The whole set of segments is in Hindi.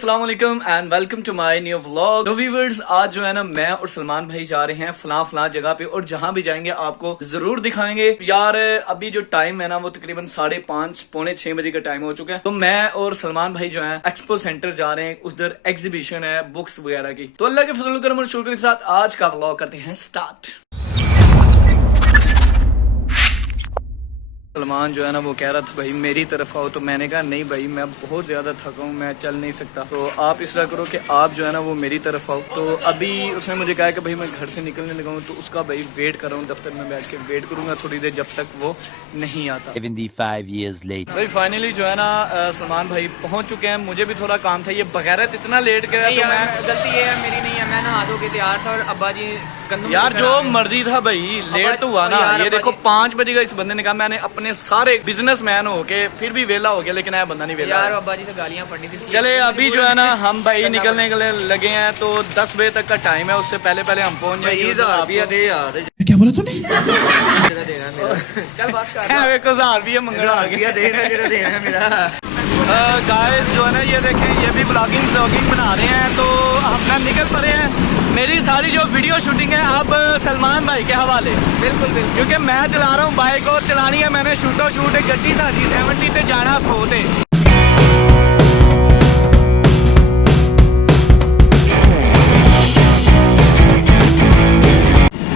अस्सलाम वालेकुम and welcome to my new vlog. तो व्यूअर्स, आज जो है ना मैं और सलमान भाई जा रहे हैं फलां जगह पे और जहां भी जाएंगे आपको जरूर दिखाएंगे। यार अभी जो टाइम है ना वो तकरीबन 5:30 पौने 6 बजे का टाइम हो चुका है। तो मैं और सलमान भाई जो है एक्सपो सेंटर जा रहे हैं, उधर एग्जीबिशन है बुक्स वगैरह की। तो अल्लाह के फजल करम और शुक्र के साथ आज का व्लॉग करते हैं स्टार्ट। सलमान जो है ना वो कह रहा था भाई मेरी तरफ आओ, तो मैंने कहा नहीं भाई मैं बहुत ज्यादा थका हूँ, मैं चल नहीं सकता। तो आप इस तरह करो कि आप जो है ना वो मेरी तरफ आओ। तो अभी उसने मुझे कहा कि भाई मैं घर से निकलने लगा हूँ, तो उसका भाई वेट कर रहा हूँ, दफ्तर में बैठ के वेट करूंगा थोड़ी देर जब तक वो नहीं आता। 75 years later. भाई फाइनली जो है ना सलमान भाई पहुंच चुके हैं। मुझे भी थोड़ा काम था, ये बगैरत इतना लेट कर तो मैं गलती ये है मेरी नहीं है, मैं नहा धो के तैयार था और अब्बा जी यार जो मर्जी था भाई लेट तो हुआ ना। ये देखो 5 बजे का इस बंदे ने कहा, मैंने अपने सारे बिजनेसमैन हो के फिर भी वेला हो गया, लेकिन आया बंदा नहीं वेला। यार अब्बा जी से गालियां पड़नी थी। चले अभी जो है ना हम भाई निकलने के लिए लगे हैं, तो 10 बजे तक का टाइम है, उससे पहले हम पहुंच जाएंगे। क्या बोला तूने? चल बस कर 1000 रुपया मंगना गाइस जो है ना ये देखें, ये भी ब्लॉगिंग बना रहे हैं, तो हम ना निकल पड़े हैं। मेरी सारी जो वीडियो शूटिंग है अब सलमान भाई के हवाले। बिल्कुल क्योंकि मैं चला रहा हूँ बाइक और चलानी है मैंने शूट गड्डी साड़ी 70 ते जाना 100 ते।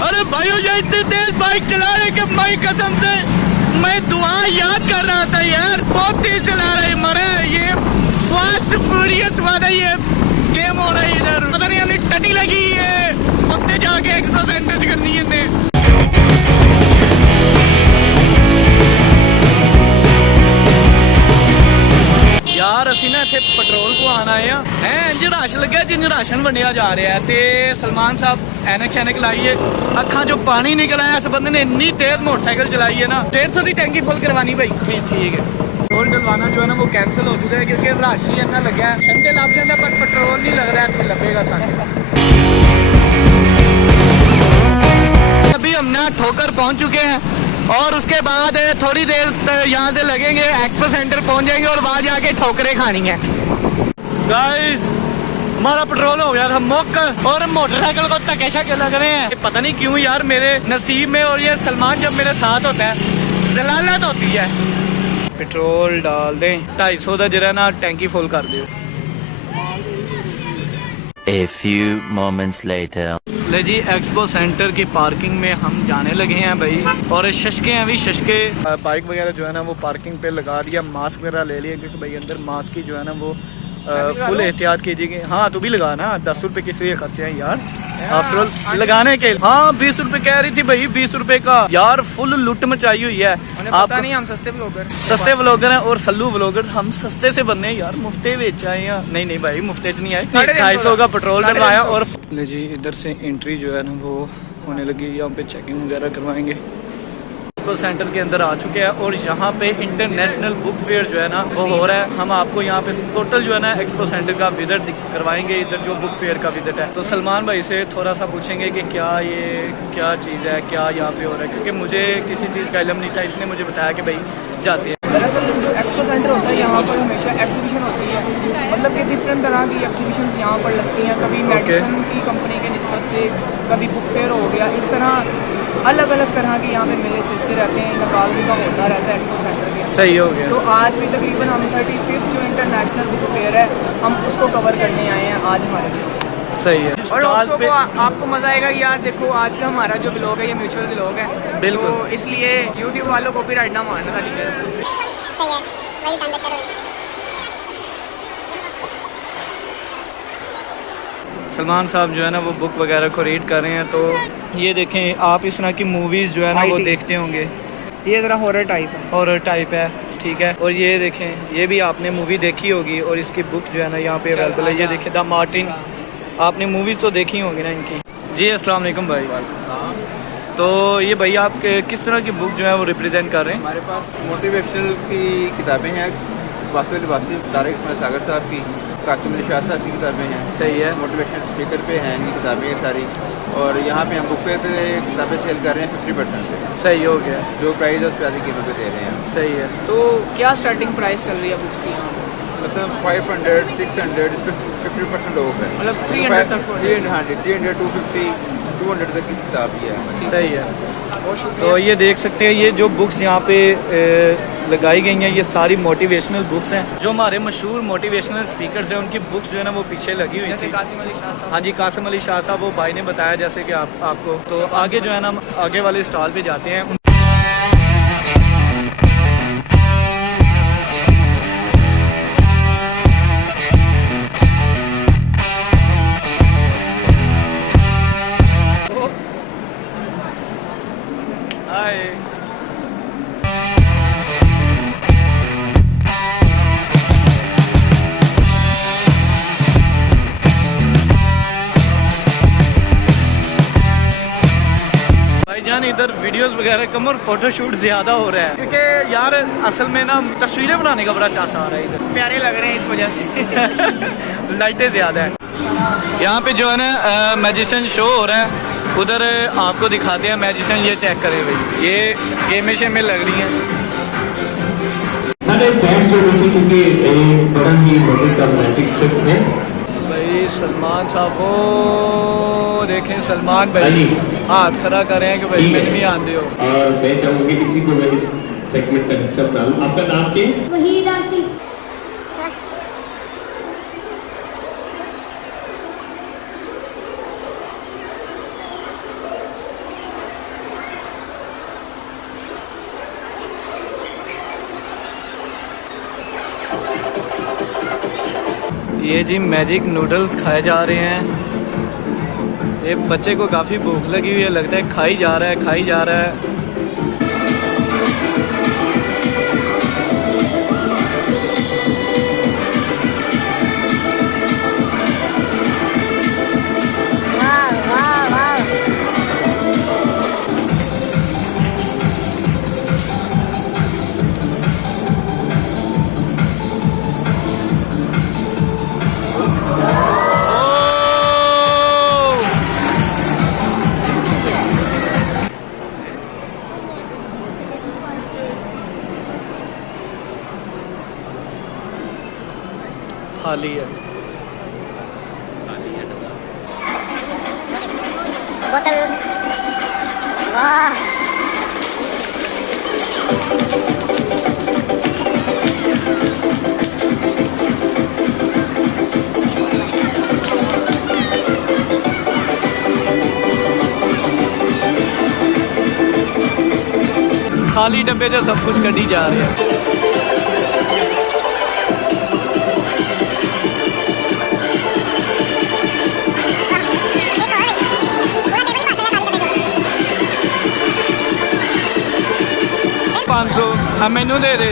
अरे भाइयों ये इतनी तेज बाइक चला रहे कि मैं कसम से मैं दुआ याद कर रहा था यार, बहुत तेज चला रहे मरे। ये फास्ट फ्यूरियस वाला ये गेम हो रहा है इधर, पता नहीं हमें टटी लगी है, उत्ते जाके एक्सरसाइज करनी है। यार असी ना इतने पेट्रोल को आना है इंज रश लगे जिन राशन वंडिया जा रहा है। तो सलमान साहब एनक लाइए, अखा जो पानी निकल आया, इस बंदे ने इन्नी तेज मोटरसाइकिल चलाई है ना। 150 की टैंकी फुल करवानी भाई। ठीक है, पेट्रोल डलवाना जो है ना वो कैंसिल हो चुका है क्योंकि रश ही इतना लगा है। ठंडे लग जाता पर पेट्रोल नहीं लग रहा है, लगेगा साथ। अभी हम ना ठोकर पहुंच चुके हैं और उसके बाद थोड़ी देर यहाँ से लगेंगे, एक्सपो सेंटर पहुंच जाएंगे और वहां जाके ठोकरें खानी है। गाइस हमारा पेट्रोल हो गया था मुक और मोटरसाइकिल को तकेशा के लग रहे हैं, पता नहीं क्यों यार मेरे नसीब में। और ये सलमान जब मेरे साथ होता है जलालत होती है। पेट्रोल डाल दें 250 का जरा ना टैंकी फुल कर दो। A few moments later. ले जी एक्सपो सेंटर की पार्किंग में हम जाने लगे हैं भाई, और शशके हैं अभी शशके। बाइक वगैरह जो है ना वो पार्किंग पे लगा दिया, मास्क वगैरह ले लिया क्योंकि भाई अंदर मास्क की जो है ना वो फुल एहतियात कीजिएगा। हाँ तू भी लगा ना, 10 रुपए किस लिए खर्चे हैं यार आफ्टर ऑल लगाने के। हाँ 20 रुपए कह रही थी भाई, 20 रुपए का यार फुल लुट मचाई हुई है। आप नहीं, हम सस्ते व्लॉगर हैं और सल्लू व्लॉगर, हम सस्ते से बनने यार, मुफ्ते बेच आए हैं। नहीं भाई मुफ्ते च नहीं आए, 250 का पेट्रोल डलवाया। और ले जी इधर से एंट्री जो है ना वो होने लगी, यहाँ पे चेकिंग वगैरह करवाएंगे। एक्सपो सेंटर के अंदर आ चुके हैं और यहाँ पे इंटरनेशनल बुक फेयर जो है ना वो हो रहा है। हम आपको यहाँ पे टोटल जो है ना एक्सपो सेंटर का विजिट करवाएंगे, इधर जो बुक फेयर का विजिट है। तो सलमान भाई से थोड़ा सा पूछेंगे कि क्या चीज़ है, क्या यहाँ पे हो रहा है, क्योंकि मुझे किसी चीज़ का इल्म नहीं था, इसने मुझे बताया कि भाई जाते हैं। दरअसल जो एक्सपो सेंटर होता है यहाँ पर हमेशा एग्जीबिशन होती है, मतलब कि डिफरेंट तरह की एग्जीबिशन यहाँ पर लगती हैं। कभी मेडिसिन की कंपनी के निस्बत से, कभी बुक फेयर हो गया, इस तरह अलग अलग तरह के यहाँ पे मेले सजते रहते हैं, नकालों का होता रहता है एक्सपो सेंटर के। सही हो गया। तो आज भी तकरीबन हम 35th जो इंटरनेशनल बुक फेयर है हम उसको कवर करने आए हैं आज हमारे। सही है। और आपको मजा आएगा कि यार देखो आज का हमारा जो व्लॉग है ये म्यूचुअल व्लॉग है, बिल्कुल। तो इसलिए यूट्यूब वालों को कॉपीराइट ना मारना था, ठीक है। सलमान साहब जो है ना वो बुक वगैरह को रीड कर रहे हैं। तो ये देखें आप इस तरह की मूवीज़ जो है ना वो देखते होंगे, ये ज़रा हॉरर टाइप है, ठीक है। और ये देखें ये भी आपने मूवी देखी होगी और इसकी बुक जो है ना यहाँ पे अवेलेबल है। ये देखें द मार्टिन, आपने मूवीज़ तो देखी होंगी ना इनकी। जी अस्सलाम वालेकुम भाई। तो ये भाई आप किस तरह की बुक जो है वो रिप्रेजेंट कर रहे हैं? हमारे पास मोटिवेशनल की किताबें हैं, वासिल वासी, तारिक इसमाइल सागर साहब की, कासिम अली शाह साहब की किताबें हैं। सही है। मोटिवेशनल स्पीकर पे हैं इनकी किताबें सारी। और यहाँ पे हम बुक फेयर पे किताबें सेल कर रहे हैं 50% पे। सही हो गया। जो प्राइस है उस पे आधी कीमत पे दे रहे हैं। सही है। तो क्या स्टार्टिंग प्राइस चल रही है बुक्स की यहाँ? मतलब 500 600 इस पर 50% ऑफ है। मतलब 300 तक हो जाए। 300 हाँ जी 300 250 200 तक की किताब ही है। सही है। तो ये देख सकते हैं ये जो बुक्स यहाँ पे लगाई गई हैं ये सारी मोटिवेशनल बुक्स हैं। जो हमारे मशहूर मोटिवेशनल स्पीकर्स हैं उनकी बुक्स जो है ना वो पीछे लगी हुई जैसे थी। कासिम अली शाह साहब। हाँ जी, कासिम अली शाह साहब वो भाई ने बताया जैसे कि आपको। तो आगे जो है ना हम आगे वाले स्टॉल पे जाते हैं। हाय। भाईजान इधर वीडियोस वगैरह कम और फोटोशूट ज़्यादा हो रहा है क्योंकि यार असल में ना तस्वीरें बनाने का बड़ा चांस आ रहा है इधर। प्यारे लग रहे हैं इस वजह से। लाइटें ज़्यादा हैं। यहाँ पे जो है ना मैजिशियन शो हो रहा है। उधर आपको दिखाते हैं मैजिशियन। ये चेक करें भाई, ये गेमें शेमें लग रही हैं। सारे बैंड जो बचे क्योंकि एक बड़ा ही मजेदार मैजिक ट्रिक है। भाई सलमान साहब वो देखें, सलमान भाई अली। हाथ खड़ा कर रहे हैं कि भाई ठीक है। मैंने भी आंदे हो। और मैं चाहूंगी इसी को मैं इस सेगमेंट का हिस्सा बना लूं। आपका नाम क्या है? वहीद आसिफ। ये जी मैजिक नूडल्स खाए जा रहे हैं। ये बच्चे को काफ़ी भूख लगी हुई है, लगता है खाई जा रहा है खाई जा रहा है। वाह वाह वाह। खाली है। बोतल। वाह। खाली डब्बे जो सब कुछ कटी जा रहे हैं। हाँ मेनू दे दे।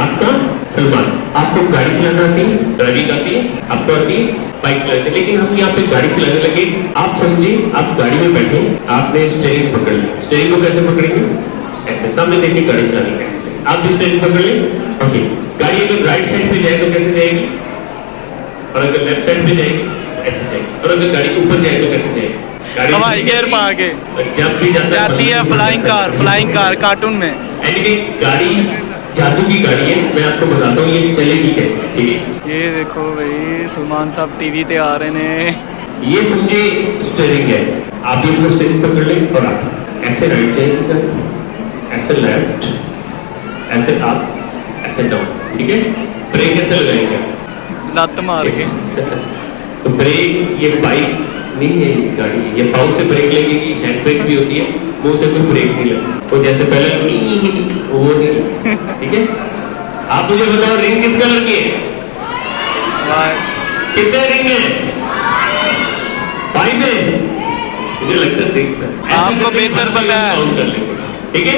आपका सलमान, आपको गाड़ी चलाना आती है? ड्राइविंग आती है? आपको आती है? बाइक चलाते, लेकिन हम यहाँ पे गाड़ी चलाने लगे। आप समझिए, आप गाड़ी में बैठे, आपने स्टीयरिंग पकड़ लिया। स्टीयरिंग को कैसे पकड़ेंगे? ऐसे सामने देखिए गाड़ी चलानी कैसे। आप भी स्टीयरिंग पकड़ ले। ओके, गाड़ी अगर राइट साइड पे जाए तो कैसे जाएगी? और अगर लेफ्ट साइड पे जाएगी ऐसे जाएगी। और अगर गाड़ी ऊपर जाए तो कैसे जाएगी? हवाई गियर पा के जब भी जाती है फ्लाइंग कार कार्टून में। एंड गाड़ी जादू की गाड़ी है, मैं आपको बताता हूँ ये चलेगी कैसे। ठीक है, ये देखो भाई सलमान साहब टीवी ते आ रहे ने। ये समझे स्टीयरिंग है। आप ये अपना स्टीयरिंग पकड़ लें और आप ऐसे राइट जाएगी, ऐसे लेफ्ट, ऐसे अप, ऐसे डाउन। ठीक है, ब्रेक कैसे लगाएंगे? लत मार के। तो ब्रेक, ये बाइक नहीं है, ये गाड़ी है। ये पाँव से ब्रेक लगेगी, हैंड ब्रेक भी होती है, मुंह से कोई ब्रेक नहीं लगता। तो जैसे पहले वो नहीं। ठीक है, आप मुझे बताओ रिंग किस कलर की है? कितने रिंग है? 5 है। मुझे लगता है 6 है। आपको बेहतर पता है। काउंट कर लेंगे। ठीक है,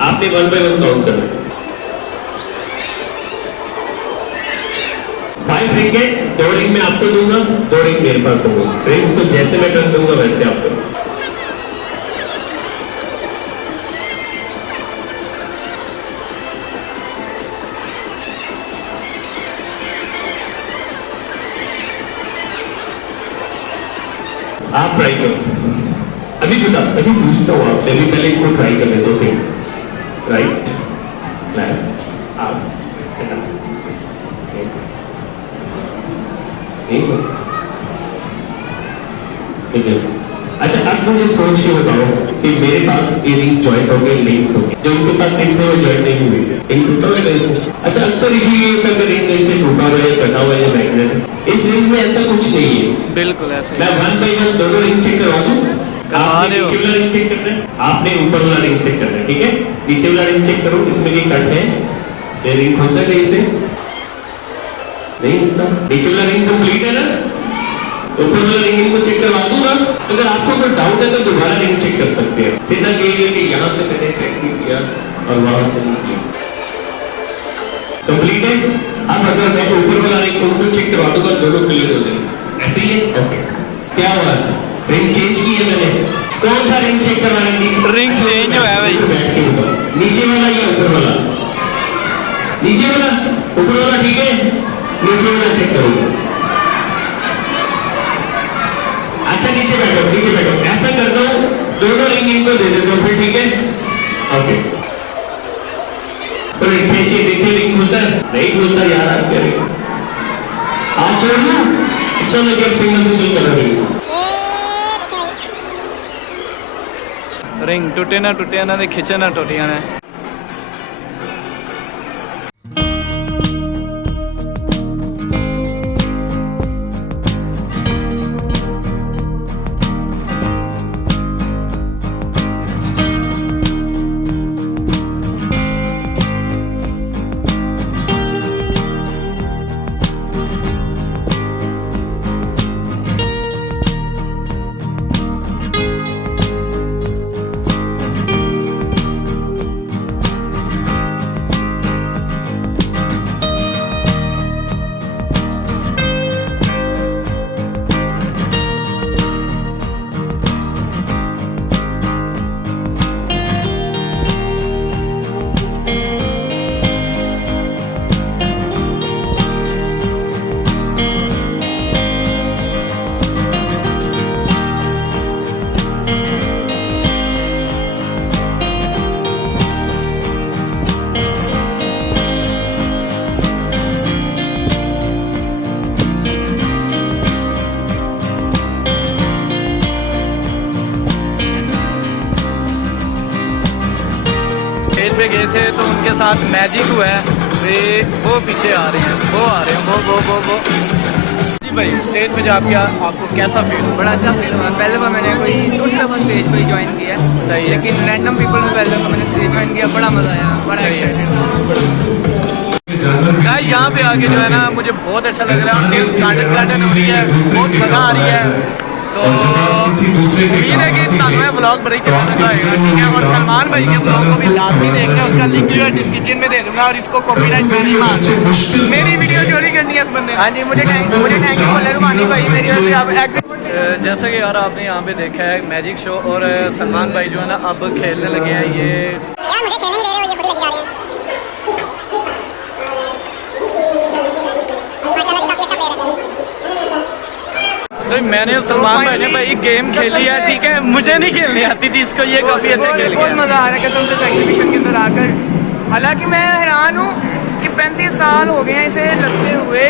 आपने 1 by 1 काउंट करना है। 5 रिंग है, 2 रिंग मैं आपको दूंगा, 2 रिंग मेरे पास होगा। रिंग तो जैसे मैं कर दूंगा वैसे आपको। आप ट्राई करो। अभी पूछता हूँ आपसे, अभी पहले इनको ट्राई करने दो। राइट, लेफ्ट, आप ठीक है। अच्छा अब मुझे सोच के बताओ कि मेरे पास ये रिंग जॉइंट हो गए, लिंक्स हो गए, जो उनके पास रिंग थे वो जॉइंट नहीं हुए, रिंग टूटा हुआ है इसमें। अच्छा अक्सर इशू ये होता है कि रिंग कहीं से टूटा हुआ है, कटा हुआ है या मैग्नेट है। इस रिंग में ऐसा कुछ नहीं है, बिल्कुल ऐसे ही। मैं 1 बाय 1 दोनों रिंग चेक करवा दूं। आपने नीचे वाला रिंग चेक करना है, आपने ऊपर वाला रिंग चेक करना है, ठीक है। नीचे वाला रिंग चेक करो, इसमें ये कट है, ये रिंग खुलता है इसे नहीं होता। नीचे वाला रिंग कंप्लीट है ना, ऊपर वाला रिंग को चेक करवा दूंगा। अगर आपको कोई डाउट है तो दोबारा रिंग चेक कर सकते हैं। फिर ना ये कि यहाँ से मैंने चेक नहीं किया और वहां से नहीं किया। कंप्लीट है। अब अगर मैं ऊपर वाला रिंग को चेक करवा दूंगा, दोनों क्लियर हो जाएंगे। ऐसे ही है, ओके। क्या हुआ, रिंग चेंज की है मैंने। कौन सा रिंग चेक करवाना है? रिंग चेंज हो है भाई। बैठ के ऊपर, नीचे वाला या ऊपर वाला? नीचे वाला, ऊपर वाला ठीक है, नीचे वाला चेक करो। अच्छा नीचे बैठो, नीचे बैठो। ऐसा करता हूँ, दोनों रिंग इनको दे देता हूँ, फिर ठीक है, ओके। तो रिंग खींचिए, देखिए रिंग खुलता है, नहीं खुलता यार आपके रिंग। हाथ छोड़ दो, चलो जब सिंगल सिंगल करो रिंग टूटे ना टूटे ना, खिंचे ना टूटिया ने। पे गए थे तो उनके साथ मैजिक हुआ है, वो पीछे आ रहे हैं, वो आ रहे हैं, वो जी भाई। स्टेज पे जाके आपको कैसा फील हुआ? बड़ा अच्छा फील हुआ। पहले बार मैंने कोई दूसरा बार स्टेज पे ज्वाइन किया है, सही है। लेकिन रैंडम पीपल में पहले बार मैंने स्टेज ज्वाइन किया, बड़ा मजा आया, बड़ा एक्साइटेड। गाइस यहाँ पे आके जो है ना मुझे बहुत अच्छा लग रहा है, गार्डन हो रही है, बहुत मज़ा आ रही है। तो उम्मीद है कि मैं व्लॉग बड़ी चला होगा, ठीक है। और सलमान भाई के व्लॉग को भी लाजमी देखना, उसका लिंक जो है डिस्क्रिप्शन में दे दूंगा। और इसको कॉपीराइट में नहीं मार, मेरी वीडियो चोरी करनी है इस बंदे। हाँ जी, मुझे थैंक यू बोले रुमानी भाई, मेरी वजह से आप जैसा कि यार आपने यहाँ पे देखा है मैजिक शो, और सलमान भाई जो है ना अब खेलने लगे हैं। ये यार मुझे खेलने नहीं दे रहे, ये खुद ही लगे जा रहे हैं। माशाल्लाह काफी अच्छा प्लेयर है। तो मैंने सलमान भाई ने भाई गेम खेली है, ठीक है। मुझे नहीं खेलनी आती थी, इसको ये काफी अच्छा खेल बहुत गया। मजा आ रहा है कसम से एग्जीबिशन के अंदर आकर। हालांकि मैं हैरान हूँ कि 35 साल हो गए हैं इसे लगते हुए,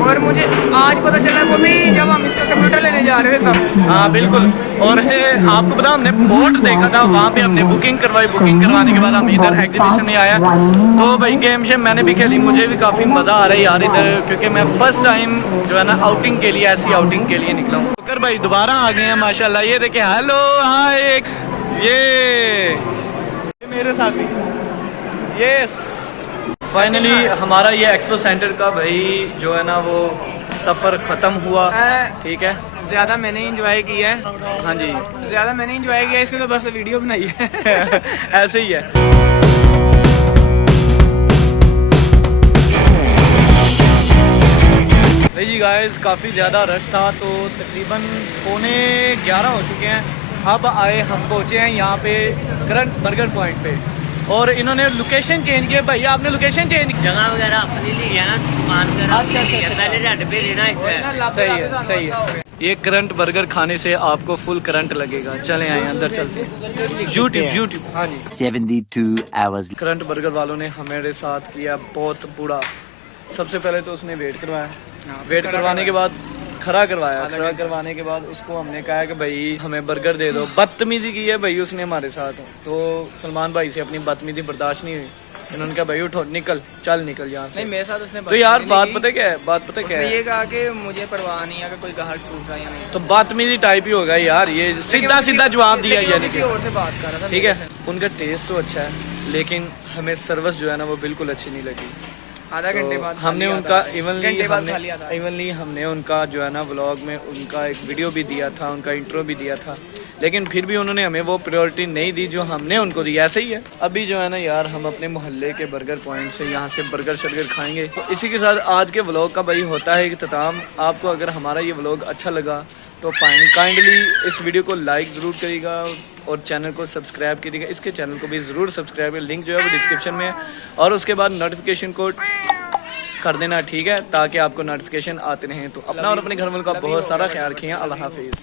और मुझे आज पता चला, वो भी जब हम इसका कंप्यूटर लेने जा रहे थे तब। हाँ बिल्कुल। और आपको पता, हमने बोर्ड देखा था, वहाँ पे हमने बुकिंग करवाई। बुकिंग करवाने के बाद हम इधर एग्जीबिशन में आया, तो भाई गेम शेम मैंने भी खेली, मुझे भी काफ़ी मज़ा आ रहा है यार इधर, क्योंकि मैं फर्स्ट टाइम जो है ना आउटिंग के लिए, ऐसी आउटिंग के लिए निकला हूँ। कर भाई दोबारा आ गए हैं माशाल्लाह। ये देखे, हेलो हाय, ये मेरे साथ भी, यस। फाइनली हमारा ये एक्सपो सेंटर का भाई जो है ना वो सफ़र ख़त्म हुआ, ठीक है। ज़्यादा मैंने इंजॉय किया है। हाँ जी, ज़्यादा मैंने इंजॉय किया, इसने तो बस वीडियो बनाई है। ऐसे ही है। जी गाइस काफ़ी ज़्यादा रश था, तो तकरीबन 11:15 हो चुके हैं। अब आए हम पहुँचे हैं यहाँ पे करंट बर्गर पॉइंट पे, और इन्होंने लोकेशन चेंज किया। भाई आपने लोकेशन चेंज की? जगह वगैरह अपनी ली है ना, दुकान वगैरह। अच्छा, पहले रेड पे लेना इसमें। सही है, सही है। ये करंट बर्गर खाने से आपको फुल करंट लगेगा। चले आए अंदर चलते हैं। यूट्यूब हाँ जी। 72 hours. करंट बर्गर वालों ने हमारे साथ किया बहुत बुरा। सबसे पहले तो उसने वेट करवाया, वेट करवाने के बाद खड़ा करवाने के बाद उसको हमने कहा कि भाई हमें बर्गर दे दो। बदतमीजी की है भाई उसने हमारे साथ। तो सलमान भाई से अपनी बदतमीजी बर्दाश्त नहीं हुई। इन्होंने कहा भाई उठो निकल यहाँ से। नहीं मेरे साथ उसने तो यार बात पता क्या है ये कहा कि मुझे परवाह नहीं है कि कोई गाहक टूट रहा है या नहीं। तो बदतमीजी टाइप ही होगा यार, ये सीधा जवाब दिया गया। किसी और से बात कर रहा था ठीक है, उनका टेस्ट तो अच्छा है लेकिन हमें सर्विस जो है ना वो बिल्कुल अच्छी नहीं लगी। आधा घंटे बाद हमने उनका इवनली हमने उनका जो है ना व्लॉग में उनका एक वीडियो भी दिया था, उनका इंट्रो भी दिया था, लेकिन फिर भी उन्होंने हमें वो प्रायोरिटी नहीं दी जो हमने उनको दी। ऐसे ही है अभी जो है ना यार, हम अपने मोहल्ले के बर्गर पॉइंट से यहाँ से बर्गर शर्गर खाएंगे। तो इसी के साथ आज के व्लॉग का भाई होता है इख्तिताम। आपको अगर हमारा ये व्लॉग अच्छा लगा तो काइंडली इस वीडियो को लाइक ज़रूर करिएगा और चैनल को सब्सक्राइब करिएगा। इसके चैनल को भी ज़रूर सब्सक्राइब करिए, लिंक जो है वो डिस्क्रिप्शन में है। और उसके बाद नोटिफिकेशन को कर देना, ठीक है, ताकि आपको नोटिफिकेशन आते रहें। तो अपना और अपने घर वालों का बहुत सारा ख्याल रखिए। अल्लाह हाफिज़।